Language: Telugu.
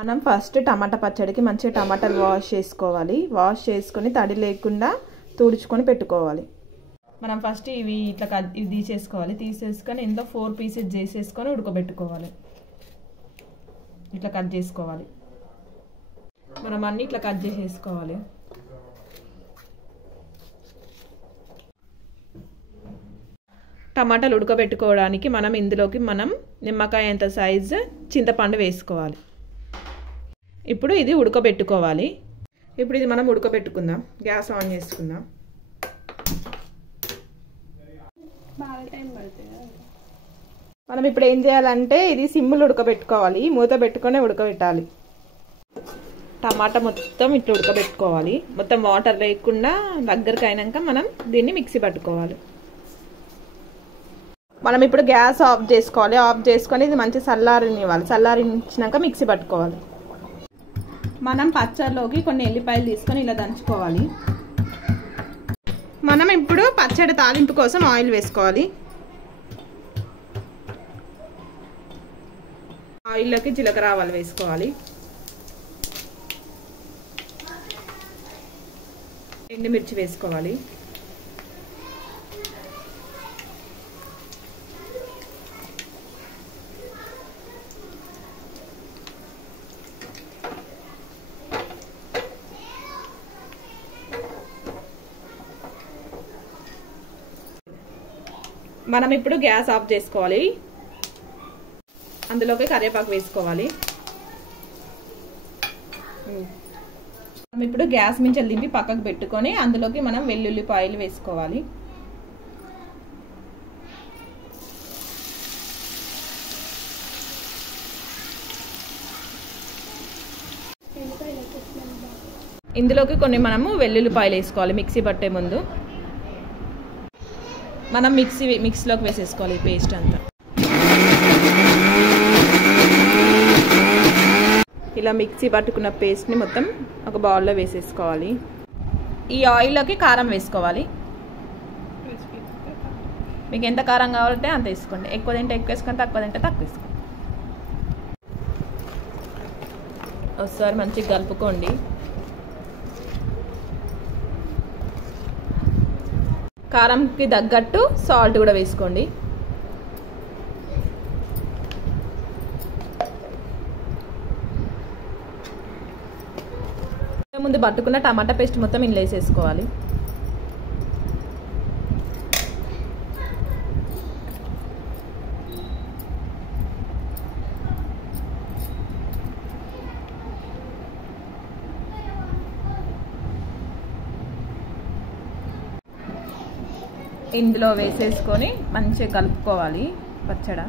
మనం ఫస్ట్ టమాటా పచ్చడికి మంచిగా టమాటాలు వాష్ చేసుకోవాలి. వాష్ చేసుకొని తడి లేకుండా తుడుచుకొని పెట్టుకోవాలి. మనం ఫస్ట్ ఇవి ఇట్లా ఇవి తీసేసుకోవాలి. తీసేసుకొని ఇందులో 4 పీసెస్ చేసేసుకొని ఉడకబెట్టుకోవాలి. ఇట్లా కట్ చేసుకోవాలి. మనం అన్నీ ఇట్లా కట్ చేసేసుకోవాలి. టమాటాలు ఉడకబెట్టుకోవడానికి మనం ఇందులోకి నిమ్మకాయ అంత సైజు చింతపండు వేసుకోవాలి. ఇప్పుడు ఇది ఉడకబెట్టుకోవాలి. ఇప్పుడు ఇది మనం ఉడకబెట్టుకుందాం. గ్యాస్ ఆన్ చేసుకుందాం. మనం ఇప్పుడు ఏం చేయాలంటే ఇది సిమ్ములు ఉడకబెట్టుకోవాలి. మూత పెట్టుకొని ఉడకబెట్టాలి. టమాటా మొత్తం ఇట్లా ఉడకబెట్టుకోవాలి. మొత్తం వాటర్ లేకుండా దగ్గరికి అయినాక మనం దీన్ని మిక్సీ పట్టుకోవాలి. మనం ఇప్పుడు గ్యాస్ ఆఫ్ చేసుకోవాలి. ఆఫ్ చేసుకొని ఇది మంచి చల్లారనివ్వాలి. చల్లారించినాక మిక్సీ పట్టుకోవాలి. మనం పచ్చడిలోకి కొన్ని ఎల్లిపాయలు తీసుకొని ఇలా దంచుకోవాలి. మనం ఇప్పుడు పచ్చడి తాలింపు కోసం ఆయిల్ వేసుకోవాలి. ఆయిల్లోకి జీలకర్ర ఆవాలు వేసుకోవాలి. ఎండుమిర్చి వేసుకోవాలి. మనం ఇప్పుడు గ్యాస్ ఆఫ్ చేసుకోవాలి. అందులోకి కరివేపాకు వేసుకోవాలి. మనం ఇప్పుడు గ్యాస్ నుంచి దింపి పక్కకు పెట్టుకొని అందులోకి మనం వెల్లుల్లిపాయలు వేసుకోవాలి. ఇందులోకి కొన్ని మనము వెల్లుల్లిపాయలు వేసుకోవాలి. మిక్సీ పట్టే ముందు మనం మిక్సీలోకి వేసేసుకోవాలి పేస్ట్ అంతా. ఇలా మిక్సీ పట్టుకున్న పేస్ట్ని మొత్తం ఒక బౌల్లో వేసేసుకోవాలి. ఈ ఆయిల్లోకి కారం వేసుకోవాలి. మీకు ఎంత కారం కావాలంటే అంత వేసుకోండి. ఎక్కువ తింటే ఎక్కువ వేసుకొని, తక్కువ తింటే తక్కువ వేసుకోండి. ఒకసారి మంచిగా కలుపుకోండి. కారంకి తగ్గట్టు సాల్ట్ కూడా వేసుకోండి. ముందు పట్టుకున్న టమాటా పేస్ట్ మొత్తం ఇందులో వేసేసుకోవాలి. ఇందులో వేసేసుకొని మంచిగా కలుపుకోవాలి పచ్చడి.